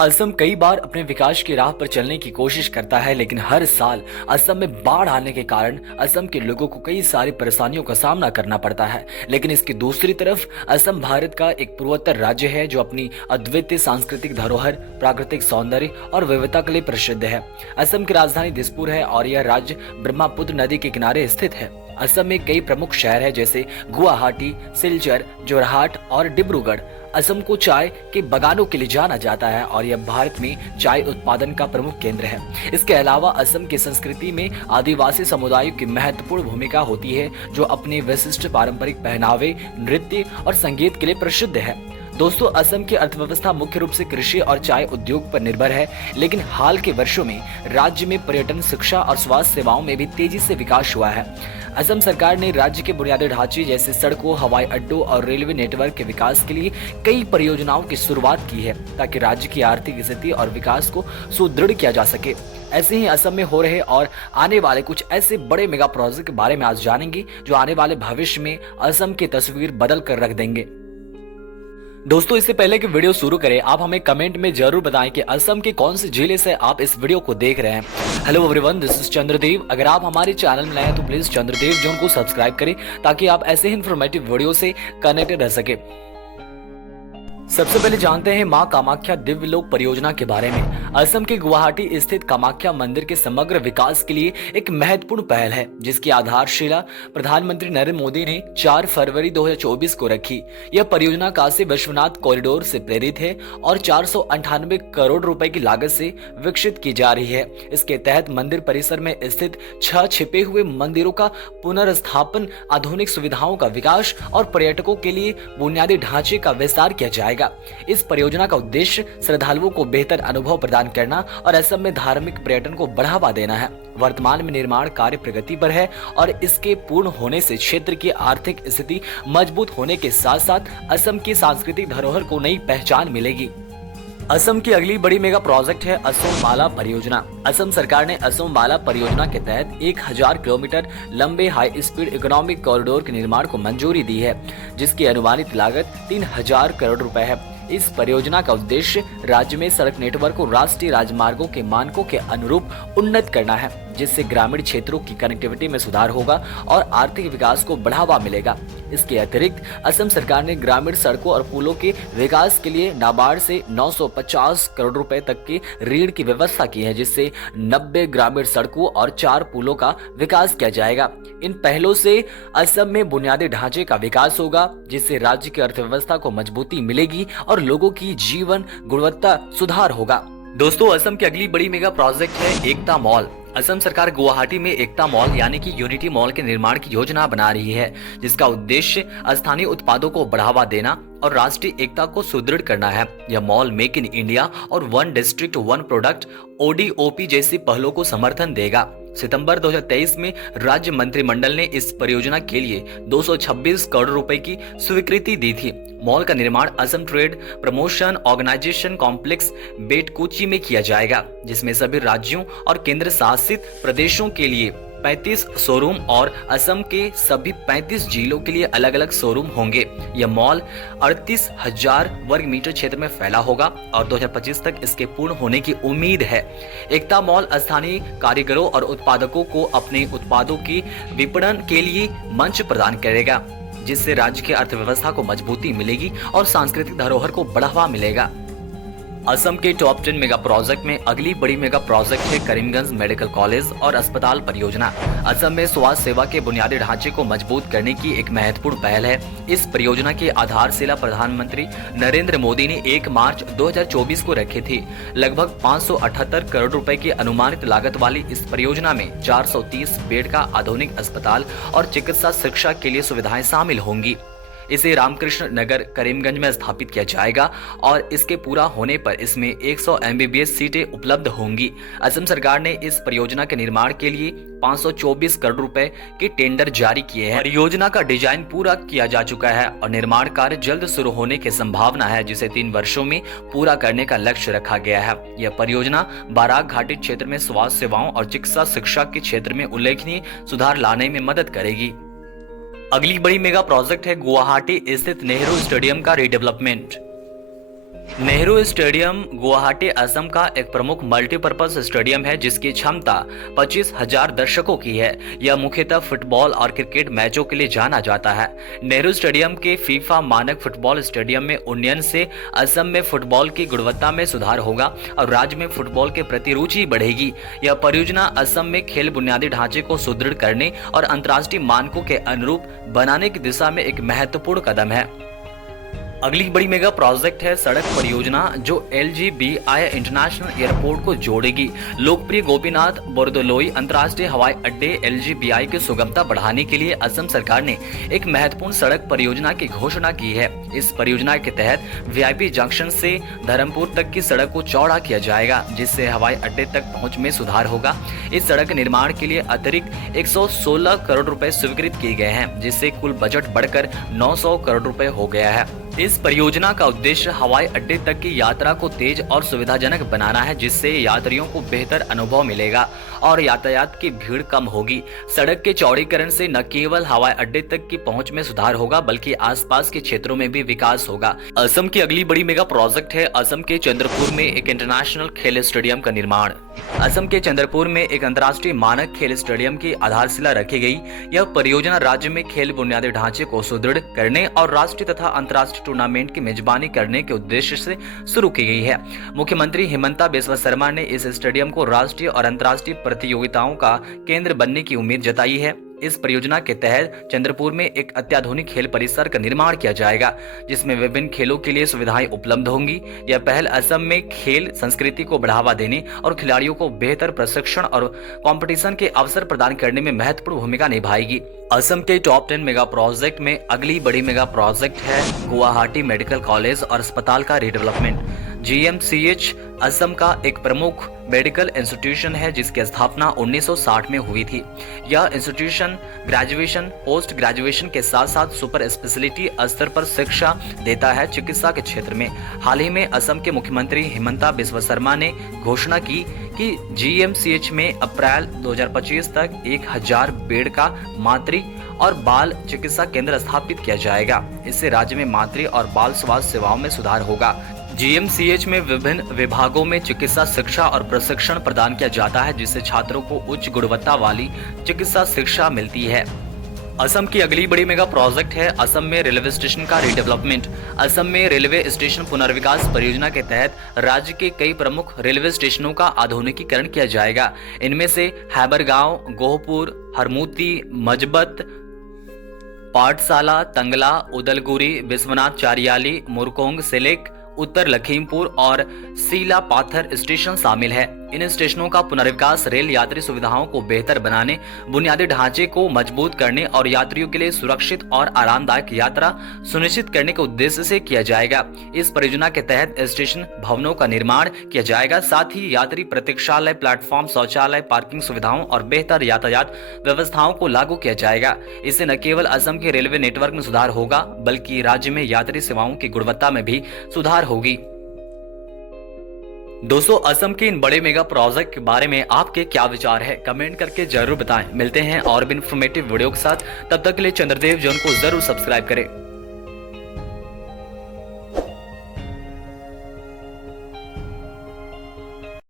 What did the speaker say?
असम कई बार अपने विकास की राह पर चलने की कोशिश करता है, लेकिन हर साल असम में बाढ़ आने के कारण असम के लोगों को कई सारी परेशानियों का सामना करना पड़ता है। लेकिन इसकी दूसरी तरफ असम भारत का एक पूर्वोत्तर राज्य है जो अपनी अद्वितीय सांस्कृतिक धरोहर, प्राकृतिक सौंदर्य और विविधता के लिए प्रसिद्ध है। असम की राजधानी दिसपुर है और यह राज्य ब्रह्मपुत्र नदी के किनारे स्थित है। असम में कई प्रमुख शहर है जैसे गुवाहाटी, सिलचर, जोरहाट और डिब्रूगढ़। असम को चाय के बागानों के लिए जाना जाता है और यह भारत में चाय उत्पादन का प्रमुख केंद्र है। इसके अलावा असम की संस्कृति में आदिवासी समुदायों की महत्वपूर्ण भूमिका होती है जो अपने विशिष्ट पारंपरिक पहनावे, नृत्य और संगीत के लिए प्रसिद्ध है। दोस्तों, असम की अर्थव्यवस्था मुख्य रूप से कृषि और चाय उद्योग पर निर्भर है, लेकिन हाल के वर्षों में राज्य में पर्यटन, शिक्षा और स्वास्थ्य सेवाओं में भी तेजी से विकास हुआ है। असम सरकार ने राज्य के बुनियादी ढांचे जैसे सड़कों, हवाई अड्डों और रेलवे नेटवर्क के विकास के लिए कई परियोजनाओं की शुरुआत की है ताकि राज्य की आर्थिक स्थिति और विकास को सुदृढ़ किया जा सके। ऐसे ही असम में हो रहे और आने वाले कुछ ऐसे बड़े मेगा प्रोजेक्ट के बारे में आज जानेंगे जो आने वाले भविष्य में असम की तस्वीर बदल कर रख देंगे। दोस्तों, इससे पहले कि वीडियो शुरू करें, आप हमें कमेंट में जरूर बताएं कि असम के कौन से जिले से आप इस वीडियो को देख रहे हैं। Hello everyone, this is Chandradev. अगर आप हमारे चैनल में नए हैं तो प्लीज चंद्रदेव जोन को सब्सक्राइब करें ताकि आप ऐसे ही इन्फॉर्मेटिव वीडियो से कनेक्टेड रह सके। सबसे पहले जानते हैं मां कामाख्या दिव्य लोक परियोजना के बारे में। असम के गुवाहाटी स्थित कामाख्या मंदिर के समग्र विकास के लिए एक महत्वपूर्ण पहल है जिसकी आधारशिला प्रधानमंत्री नरेंद्र मोदी ने 4 फरवरी 2024 को रखी। यह परियोजना काशी विश्वनाथ कॉरिडोर से प्रेरित है और 498 करोड़ रुपए की लागत से विकसित की जा रही है। इसके तहत मंदिर परिसर में स्थित 6 छिपे हुए मंदिरों का पुनर्स्थापन, आधुनिक सुविधाओं का विकास और पर्यटकों के लिए बुनियादी ढांचे का विस्तार किया जाएगा। इस परियोजना का उद्देश्य श्रद्धालुओं को बेहतर अनुभव प्रदान करना और असम में धार्मिक पर्यटन को बढ़ावा देना है। वर्तमान में निर्माण कार्य प्रगति पर है और इसके पूर्ण होने से क्षेत्र की आर्थिक स्थिति मजबूत होने के साथ साथ असम की सांस्कृतिक धरोहर को नई पहचान मिलेगी। असम की अगली बड़ी मेगा प्रोजेक्ट है असम माला परियोजना। असम सरकार ने असम माला परियोजना के तहत 1000 किलोमीटर लंबे हाई स्पीड इकोनॉमिक कॉरिडोर के निर्माण को मंजूरी दी है जिसकी अनुमानित लागत 3000 करोड़ रुपए है। इस परियोजना का उद्देश्य राज्य में सड़क नेटवर्क को राष्ट्रीय राजमार्गों के मानकों के अनुरूप उन्नत करना है जिससे ग्रामीण क्षेत्रों की कनेक्टिविटी में सुधार होगा और आर्थिक विकास को बढ़ावा मिलेगा। इसके अतिरिक्त असम सरकार ने ग्रामीण सड़कों और पुलों के विकास के लिए नाबार्ड से 950 करोड़ रुपए तक के ऋण की व्यवस्था की है जिससे 90 ग्रामीण सड़कों और 4 पुलों का विकास किया जाएगा। इन पहलों से असम में बुनियादी ढांचे का विकास होगा जिससे राज्य की अर्थव्यवस्था को मजबूती मिलेगी और लोगों की जीवन गुणवत्ता सुधार होगा। दोस्तों, असम की अगली बड़ी मेगा प्रोजेक्ट है एकता मॉल। असम सरकार गुवाहाटी में एकता मॉल यानी कि यूनिटी मॉल के निर्माण की योजना बना रही है जिसका उद्देश्य स्थानीय उत्पादों को बढ़ावा देना और राष्ट्रीय एकता को सुदृढ़ करना है। यह मॉल मेक इन इंडिया और one district one product ODOP जैसी पहलों को समर्थन देगा। सितंबर 2023 में राज्य मंत्रिमंडल ने इस परियोजना के लिए 226 करोड़ रुपए की स्वीकृति दी थी। मॉल का निर्माण Assam trade promotion organisation complex Betkuchi में किया जाएगा जिसमें सभी राज्यों और केंद्र शासित प्रदेशों के लिए 35 शोरूम और असम के सभी 35 जिलों के लिए अलग अलग शोरूम होंगे। यह मॉल 38,000 वर्ग मीटर क्षेत्र में फैला होगा और 2025 तक इसके पूर्ण होने की उम्मीद है। एकता मॉल स्थानीय कारीगरों और उत्पादकों को अपने उत्पादों की विपणन के लिए मंच प्रदान करेगा जिससे राज्य की अर्थव्यवस्था को मजबूती मिलेगी और सांस्कृतिक धरोहर को बढ़ावा मिलेगा। असम के टॉप 10 मेगा प्रोजेक्ट में अगली बड़ी मेगा प्रोजेक्ट है करीमगंज मेडिकल कॉलेज और अस्पताल परियोजना। असम में स्वास्थ्य सेवा के बुनियादी ढांचे को मजबूत करने की एक महत्वपूर्ण पहल है। इस परियोजना की आधारशिला प्रधानमंत्री नरेंद्र मोदी ने 1 मार्च 2024 को रखी थी। लगभग 578 करोड़ रुपए की अनुमानित लागत वाली इस परियोजना में 430 बेड का आधुनिक अस्पताल और चिकित्सा शिक्षा के लिए सुविधाएं शामिल होंगी। इसे रामकृष्ण नगर करीमगंज में स्थापित किया जाएगा और इसके पूरा होने पर इसमें 100 MBBS सीटें उपलब्ध होंगी। असम सरकार ने इस परियोजना के निर्माण के लिए 524 करोड़ रुपए के टेंडर जारी किए हैं। परियोजना का डिजाइन पूरा किया जा चुका है और निर्माण कार्य जल्द शुरू होने की संभावना है जिसे 3 वर्षों में पूरा करने का लक्ष्य रखा गया है। यह परियोजना बाराक घाटी क्षेत्र में स्वास्थ्य सेवाओं और चिकित्सा शिक्षा के क्षेत्र में उल्लेखनीय सुधार लाने में मदद करेगी। अगली बड़ी मेगा प्रोजेक्ट है गुवाहाटी स्थित नेहरू स्टेडियम का रीडेवलपमेंट। नेहरू स्टेडियम गुवाहाटी असम का एक प्रमुख मल्टीपर्पज स्टेडियम है जिसकी क्षमता 25,000 दर्शकों की है। यह मुख्यतः फुटबॉल और क्रिकेट मैचों के लिए जाना जाता है। नेहरू स्टेडियम के फीफा मानक फुटबॉल स्टेडियम में उन्नयन से असम में फुटबॉल की गुणवत्ता में सुधार होगा और राज्य में फुटबॉल के प्रति रुचि बढ़ेगी। यह परियोजना असम में खेल बुनियादी ढांचे को सुदृढ़ करने और अंतर्राष्ट्रीय मानकों के अनुरूप बनाने की दिशा में एक महत्वपूर्ण कदम है। अगली बड़ी मेगा प्रोजेक्ट है सड़क परियोजना जो LGBI इंटरनेशनल एयरपोर्ट को जोड़ेगी। लोकप्रिय गोपीनाथ बोरदोलोई अंतर्राष्ट्रीय हवाई अड्डे LGBI की सुगमता बढ़ाने के लिए असम सरकार ने एक महत्वपूर्ण सड़क परियोजना की घोषणा की है। इस परियोजना के तहत VIP जंक्शन से धर्मपुर तक की सड़क को चौड़ा किया जाएगा जिससे हवाई अड्डे तक पहुंच में सुधार होगा। इस सड़क निर्माण के लिए अतिरिक्त 116 करोड़ रुपए स्वीकृत किए गए हैं जिससे कुल बजट बढ़कर 900 करोड़ रुपए हो गया है। इस परियोजना का उद्देश्य हवाई अड्डे तक की यात्रा को तेज और सुविधाजनक बनाना है जिससे यात्रियों को बेहतर अनुभव मिलेगा और यातायात की भीड़ कम होगी। सड़क के चौड़ीकरण से न केवल हवाई अड्डे तक की पहुंच में सुधार होगा बल्कि आसपास के क्षेत्रों में भी विकास होगा। असम की अगली बड़ी मेगा प्रोजेक्ट है असम के चंद्रपुर में एक इंटरनेशनल खेल स्टेडियम का निर्माण। असम के चंद्रपुर में एक अंतर्राष्ट्रीय मानक खेल स्टेडियम की आधारशिला रखी गई। यह परियोजना राज्य में खेल बुनियादी ढांचे को सुदृढ़ करने और राष्ट्रीय तथा अंतर्राष्ट्रीय टूर्नामेंट की मेजबानी करने के उद्देश्य से शुरू की गई है। मुख्यमंत्री हिमंता बिस्वा शर्मा ने इस स्टेडियम को राष्ट्रीय और अंतर्राष्ट्रीय प्रतियोगिताओं का केंद्र बनने की उम्मीद जताई है। इस परियोजना के तहत चंद्रपुर में एक अत्याधुनिक खेल परिसर का निर्माण किया जाएगा जिसमें विभिन्न खेलों के लिए सुविधाएं उपलब्ध होंगी। यह पहल असम में खेल संस्कृति को बढ़ावा देने और खिलाड़ियों को बेहतर प्रशिक्षण और कंपटीशन के अवसर प्रदान करने में महत्वपूर्ण भूमिका निभाएगी। असम के टॉप 10 मेगा प्रोजेक्ट में अगली बड़ी मेगा प्रोजेक्ट है गुवाहाटी मेडिकल कॉलेज और अस्पताल का रीडेवलपमेंट। GMCH असम का एक प्रमुख मेडिकल इंस्टीट्यूशन है जिसकी स्थापना 1960 में हुई थी। यह इंस्टीट्यूशन ग्रेजुएशन, पोस्ट ग्रेजुएशन के साथ साथ सुपर स्पेशलिटी स्तर पर शिक्षा देता है। चिकित्सा के क्षेत्र में हाल ही में असम के मुख्यमंत्री हिमंता बिस्वा शर्मा ने घोषणा की कि GMCH में अप्रैल 2025 तक 1000 बेड का मातृ और बाल चिकित्सा केंद्र स्थापित किया जाएगा। इससे राज्य में मातृ और बाल स्वास्थ्य सेवाओं में सुधार होगा। GMCH में विभिन्न विभागों में चिकित्सा शिक्षा और प्रशिक्षण प्रदान किया जाता है जिससे छात्रों को उच्च गुणवत्ता वाली चिकित्सा शिक्षा मिलती है। असम की अगली बड़ी मेगा प्रोजेक्ट है असम में रेलवे स्टेशन का रीडेवलपमेंट। असम में रेलवे स्टेशन पुनर्विकास परियोजना के तहत राज्य के कई प्रमुख रेलवे स्टेशनों का आधुनिकीकरण किया जाएगा। इनमें से हैबरगांव, गोहपुर, हरमूती, मजबत, पाठशाला, तंगला, उदलगुरी, विश्वनाथ चारियाली, मुरकोंग सेलेक, उत्तर लखीमपुर और सीला पाथर स्टेशन शामिल है। इन स्टेशनों का पुनर्विकास रेल यात्री सुविधाओं को बेहतर बनाने, बुनियादी ढांचे को मजबूत करने और यात्रियों के लिए सुरक्षित और आरामदायक यात्रा सुनिश्चित करने के उद्देश्य से किया जाएगा। इस परियोजना के तहत स्टेशन भवनों का निर्माण किया जाएगा, साथ ही यात्री प्रतीक्षालय, प्लेटफॉर्म, शौचालय, पार्किंग सुविधाओं और बेहतर यातायात व्यवस्थाओं को लागू किया जाएगा। इससे न केवल असम के रेलवे नेटवर्क में सुधार होगा बल्कि राज्य में यात्री सेवाओं की गुणवत्ता में भी सुधार होगी। दोस्तों, असम के इन बड़े मेगा प्रोजेक्ट के बारे में आपके क्या विचार है, कमेंट करके जरूर बताएं। मिलते हैं और भी इंफॉर्मेटिव वीडियो के साथ, तब तक के लिए चंद्रदेव जोन को जरूर सब्सक्राइब करें।